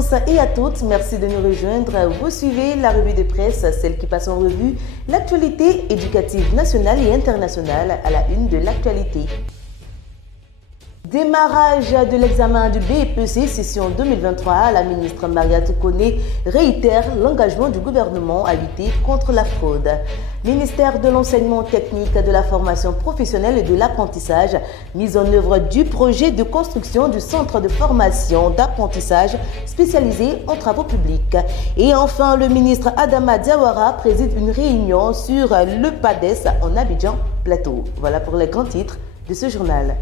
tous et à toutes, merci de nous rejoindre. Vous suivez la revue de presse, celle qui passe en revue l'actualité éducative nationale et internationale à la une de l'actualité. Démarrage de l'examen du BEPC session 2023, la ministre Mariatou Koné réitère l'engagement du gouvernement à lutter contre la fraude. Ministère de l'enseignement technique, de la formation professionnelle et de l'apprentissage, mise en œuvre du projet de construction du centre de formation d'apprentissage spécialisé en travaux publics. Et enfin, le ministre Adama Diawara préside une réunion sur le PADES en Abidjan Plateau. Voilà pour les grands titres de ce journal.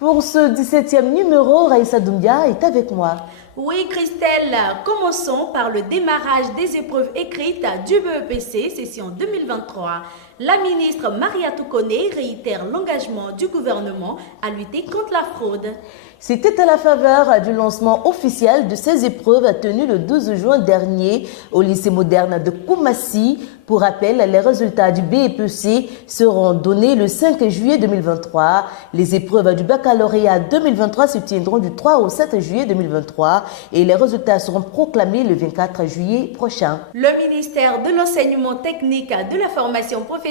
Pour ce 17e numéro, Raïssa Doumbia est avec moi. Oui, Christelle, commençons par le démarrage des épreuves écrites du BEPC session 2023. La ministre Mariatou Koné réitère l'engagement du gouvernement à lutter contre la fraude. C'était à la faveur du lancement officiel de ces épreuves tenues le 12 juin dernier au lycée moderne de Koumassi. Pour rappel, les résultats du BEPC seront donnés le 5 juillet 2023. Les épreuves du baccalauréat 2023 se tiendront du 3 au 7 juillet 2023 et les résultats seront proclamés le 24 juillet prochain. Le ministère de l'enseignement technique, de la formation professionnelle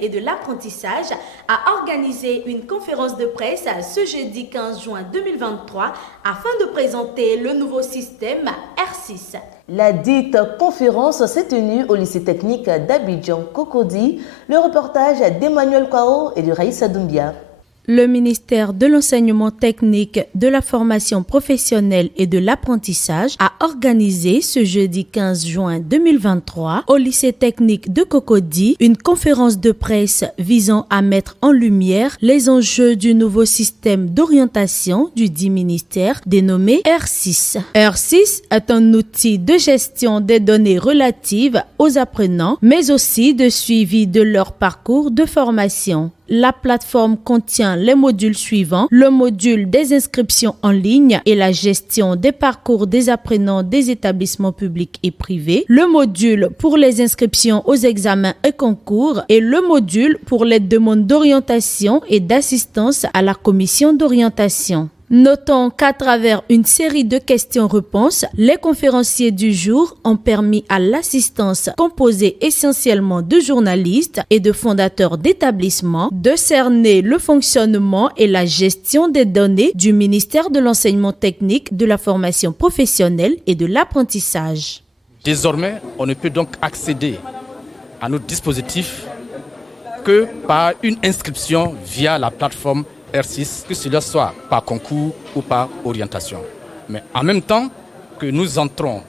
et de l'apprentissage a organisé une conférence de presse ce jeudi 15 juin 2023 afin de présenter le nouveau système R6. La dite conférence s'est tenue au lycée technique d'Abidjan Cocody. Le reportage d'Emmanuel Kwao et de Raïssa Doumbia. Le ministère de l'enseignement technique, de la formation professionnelle et de l'apprentissage a organisé ce jeudi 15 juin 2023 au lycée technique de Cocody une conférence de presse visant à mettre en lumière les enjeux du nouveau système d'orientation du dit ministère dénommé R6. R6 est un outil de gestion des données relatives aux apprenants, mais aussi de suivi de leur parcours de formation. La plateforme contient les modules suivants, le module des inscriptions en ligne et la gestion des parcours des apprenants des établissements publics et privés, le module pour les inscriptions aux examens et concours et le module pour les demandes d'orientation et d'assistance à la commission d'orientation. Notons qu'à travers une série de questions-réponses, les conférenciers du jour ont permis à l'assistance composée essentiellement de journalistes et de fondateurs d'établissements de cerner le fonctionnement et la gestion des données du ministère de l'enseignement technique, de la formation professionnelle et de l'apprentissage. Désormais, on ne peut donc accéder à notre dispositif que par une inscription via la plateforme R6, que cela soit par concours ou par orientation. Mais en même temps que nous entrons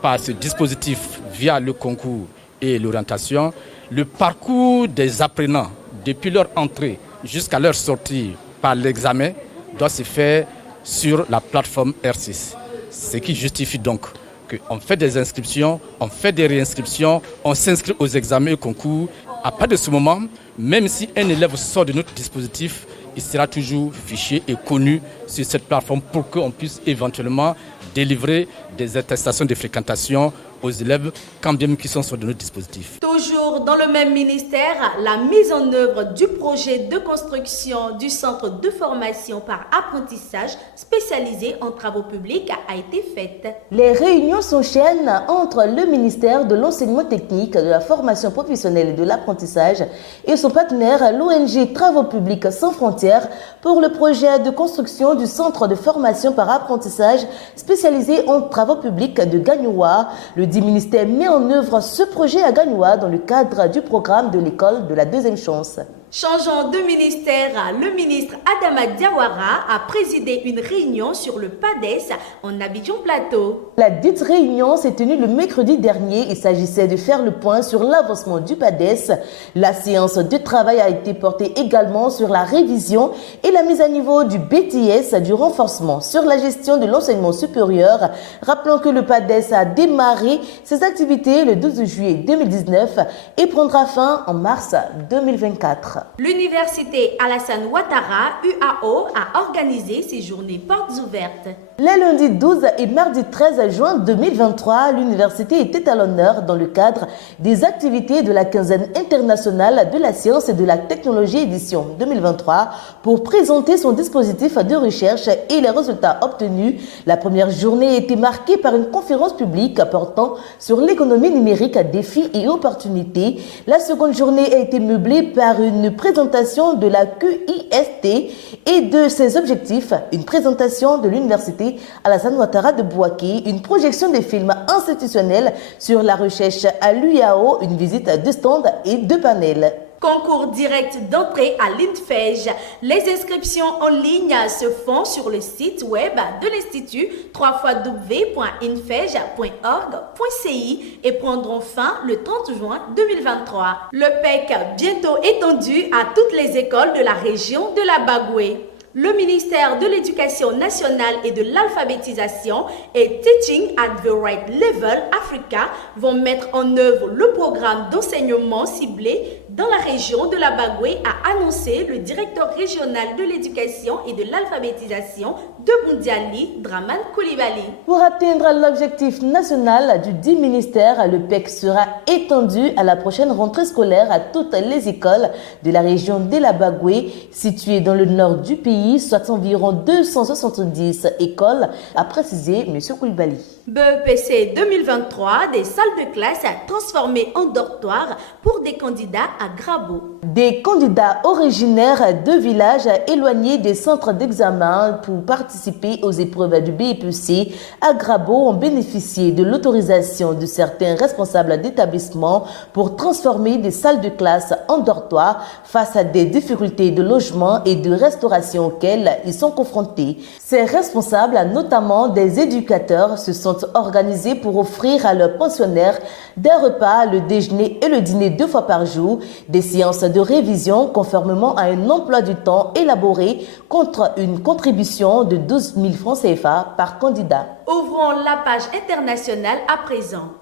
par ce dispositif via le concours et l'orientation, le parcours des apprenants depuis leur entrée jusqu'à leur sortie par l'examen doit se faire sur la plateforme R6. Ce qui justifie donc qu'on fait des inscriptions, on fait des réinscriptions, on s'inscrit aux examens et concours. À partir de ce moment, même si un élève sort de notre dispositif, il sera toujours fiché et connu sur cette plateforme pour qu'on puisse éventuellement délivrer des attestations de fréquentation aux élèves, quand bien même qu'ils sont sur de notre dispositif. Toujours dans le même ministère, la mise en œuvre du projet de construction du centre de formation par apprentissage spécialisé en travaux publics a été faite. Les réunions s'enchaînent entre le ministère de l'enseignement technique, de la formation professionnelle et de l'apprentissage et son partenaire, l'ONG Travaux publics sans frontières, pour le projet de construction du centre de formation par apprentissage spécialisé en travaux publics de Gagnoua. Le dit ministère met en œuvre ce projet à Gagnoua dans le cadre du programme de l'école de la deuxième chance. Changeant de ministère, le ministre Adama Diawara a présidé une réunion sur le PADES en Abidjan Plateau. La dite réunion s'est tenue le mercredi dernier. Il s'agissait de faire le point sur l'avancement du PADES. La séance de travail a été portée également sur la révision et la mise à niveau du BTS, du renforcement sur la gestion de l'enseignement supérieur. Rappelons que le PADES a démarré ses activités le 12 juillet 2019 et prendra fin en mars 2024. L'université Alassane Ouattara, UAO, a organisé ces journées portes ouvertes. Les lundis 12 et mardi 13 juin 2023, l'université était à l'honneur dans le cadre des activités de la quinzaine internationale de la science et de la technologie édition 2023 pour présenter son dispositif de recherche et les résultats obtenus. La première journée a été marquée par une conférence publique portant sur l'économie numérique, défis et opportunités. La seconde journée a été meublée par une présentation de la QIST et de ses objectifs, une présentation de l'université Alassane Ouattara de Bouaké, une projection des films institutionnels sur la recherche à l'UAO, une visite de stand et de panels. Concours direct d'entrée à l'INFEJ. Les inscriptions en ligne se font sur le site web de l'Institut www.infej.org.ci et prendront fin le 30 juin 2023. Le PEC bientôt étendu à toutes les écoles de la région de la Bagoué. Le ministère de l'Éducation nationale et de l'alphabétisation et Teaching at the Right Level Africa vont mettre en œuvre le programme d'enseignement ciblé dans la région de la Bagoué, a annoncé le directeur régional de l'éducation et de l'alphabétisation de Bundiali, Draman Koulibaly. Pour atteindre l'objectif national du 10 ministères, le PEC sera étendu à la prochaine rentrée scolaire à toutes les écoles de la région de la Bagoué, située dans le nord du pays, soit environ 270 écoles, a précisé M. Koulibaly. BEPC 2023, des salles de classe transformées en dortoirs pour des candidats à Grabo. Des candidats originaires de villages éloignés des centres d'examen pour participer aux épreuves du BEPC à Grabo ont bénéficié de l'autorisation de certains responsables d'établissements pour transformer des salles de classe en dortoirs face à des difficultés de logement et de restauration auxquelles ils sont confrontés. Ces responsables, notamment des éducateurs, se sont organisés pour offrir à leurs pensionnaires des repas, le déjeuner et le dîner 2 fois par jour, des séances de révision conformément à un emploi du temps élaboré contre une contribution de 12 000 francs CFA par candidat. Ouvrons la page internationale à présent.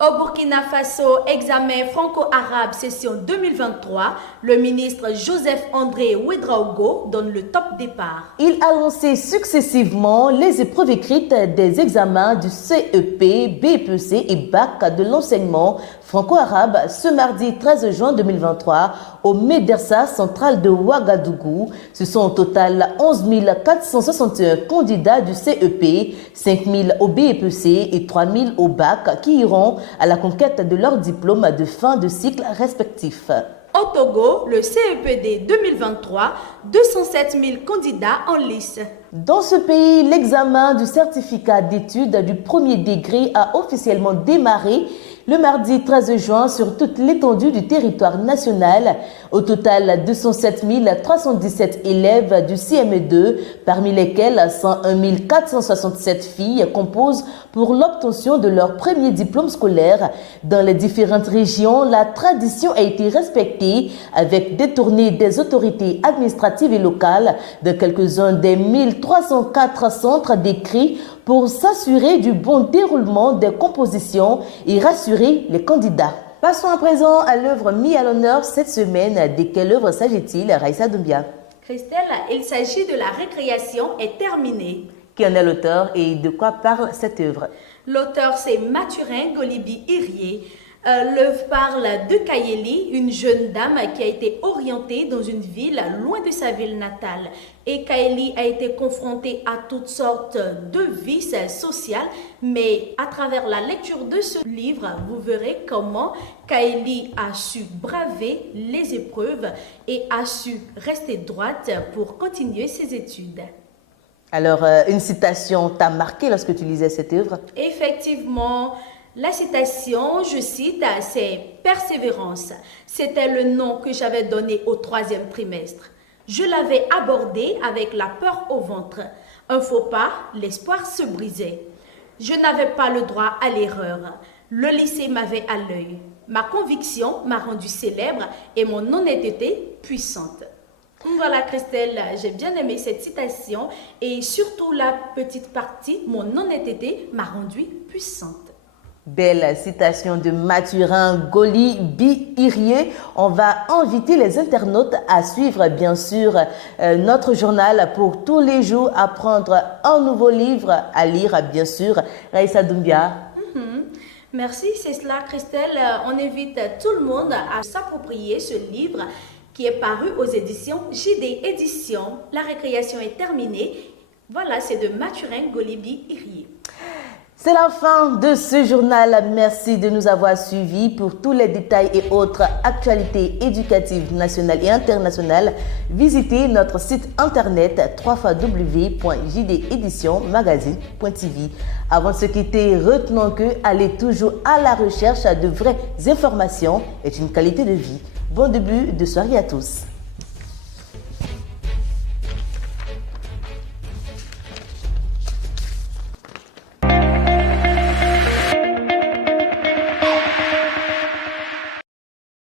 Au Burkina Faso, examen franco-arabe session 2023, le ministre Joseph-André Ouedraogo donne le top départ. Il a lancé successivement les épreuves écrites des examens du CEP, BEPC et BAC de l'enseignement franco-arabe ce mardi 13 juin 2023 au Médersa central de Ouagadougou. Ce sont au total 11 461 candidats du CEP, 5 000 au BEPC et 3 000 au BAC qui iront à la conquête de leur diplôme de fin de cycle respectif. Au Togo, le CEPD 2023, 207 000 candidats en lice. Dans ce pays, l'examen du certificat d'études du premier degré a officiellement démarré le mardi 13 juin sur toute l'étendue du territoire national. Au total, 207 317 élèves du CM2, parmi lesquels 101 467 filles composent pour l'obtention de leur premier diplôme scolaire. Dans les différentes régions, la tradition a été respectée avec des tournées des autorités administratives et locales de quelques-uns des 1304 centres décrits pour s'assurer du bon déroulement des compositions et rassurer les candidats. Passons à présent à l'œuvre mise à l'honneur cette semaine. De quelle œuvre s'agit-il, Raïssa Doumbia? Christelle, il s'agit de La récréation est terminée. Qui en est l'auteur et de quoi parle cette œuvre? L'auteur, c'est Mathurin Golibi-Irié. L'œuvre parle de Kaeli, une jeune dame qui a été orientée dans une ville loin de sa ville natale. Et Kaeli a été confrontée à toutes sortes de vices sociaux, mais à travers la lecture de ce livre, vous verrez comment Kaeli a su braver les épreuves et a su rester droite pour continuer ses études. Alors, une citation t'a marqué lorsque tu lisais cette œuvre? Effectivement, la citation, je cite, c'est « Persévérance ». C'était le nom que j'avais donné au 3e trimestre. Je l'avais abordé avec la peur au ventre. Un faux pas, l'espoir se brisait. Je n'avais pas le droit à l'erreur. Le lycée m'avait à l'œil. Ma conviction m'a rendu célèbre et mon honnêteté puissante. Voilà Christelle, j'ai bien aimé cette citation et surtout la petite partie « Mon honnêteté m'a rendue puissante ». Belle citation de Mathurin Goli Bi-Irié. On va inviter les internautes à suivre bien sûr notre journal pour tous les jours apprendre un nouveau livre à lire bien sûr. Raïssa Doumbia. Merci, c'est cela Christelle. On invite tout le monde à s'approprier ce livre qui est paru aux éditions JD Éditions. La récréation est terminée. Voilà, c'est de Mathurin Goli Bi-Irié. C'est la fin de ce journal. Merci de nous avoir suivis. Pour tous les détails et autres actualités éducatives nationales et internationales, visitez notre site internet www.jdeditionmagazine.tv. Avant de se quitter, retenons que aller toujours à la recherche de vraies informations est une qualité de vie. Bon début de soirée à tous.